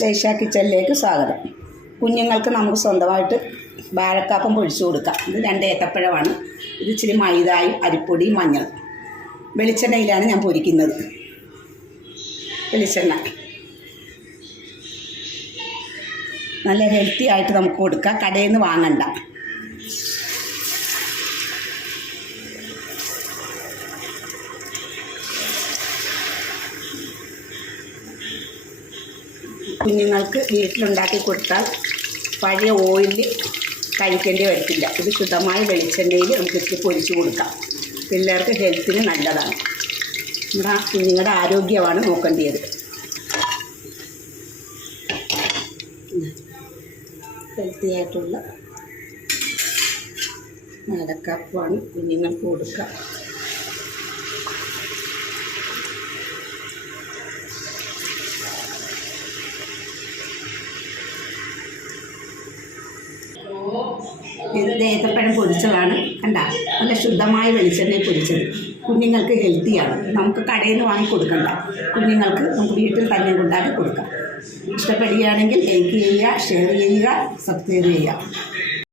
ലൈഷ കിച്ചണിലേക്ക് സ്വാഗതം. കുഞ്ഞുങ്ങൾക്ക് നമുക്ക് സ്വന്തമായിട്ട് വാഴക്കാപ്പം പൊഴിച്ചു കൊടുക്കാം. ഇത് 2 ഏത്തപ്പഴമാണ്. ഇത് ഇച്ചിരി മൈദയും അരിപ്പൊടിയും മഞ്ഞൾ വെളിച്ചെണ്ണയിലാണ് ഞാൻ പൊരിക്കുന്നത്. വെളിച്ചെണ്ണ നല്ല ഹെൽത്തി ആയിട്ട് നമുക്ക് കൊടുക്കാം, കടയിൽ നിന്ന് വാങ്ങണ്ട. കുഞ്ഞുങ്ങൾക്ക് വീട്ടിലുണ്ടാക്കി കൊടുത്താൽ പഴയ ഓയിലിൽ കഴിക്കേണ്ടി വരത്തില്ല. ഇത് ശുദ്ധമായ വെളിച്ചെണ്ണയിൽ നമുക്ക് ഇത്തിരി പൊരിച്ചു കൊടുക്കാം. പിള്ളേർക്ക് ഹെൽത്തിന് നല്ലതാണ്. കുഞ്ഞുങ്ങളുടെ ആരോഗ്യമാണ് നോക്കേണ്ടത്. ഹെൽത്തി ആയിട്ടുള്ള വാഴക്കാപ്പമാണ് കുഞ്ഞുങ്ങൾക്ക് കൊടുക്കുക. ഇത് ഏത്തപ്പഴം പൊരിച്ചതാണ്. കണ്ട, നല്ല ശുദ്ധമായ വെളിച്ചെണ്ണയിൽ പൊരിച്ചത്. കുഞ്ഞുങ്ങൾക്ക് ഹെൽത്തിയാണ്. നമുക്ക് കടയിൽ നിന്ന് വാങ്ങി കൊടുക്കണ്ട. കുഞ്ഞുങ്ങൾക്ക് നമുക്ക് വീട്ടിൽ തന്നെ ഉണ്ടാക്കി കൊടുക്കാം. ഇഷ്ടപ്പെടുകയാണെങ്കിൽ ലൈക്ക് ചെയ്യുക, ഷെയർ ചെയ്യുക, സബ്സ്ക്രൈബ് ചെയ്യുക.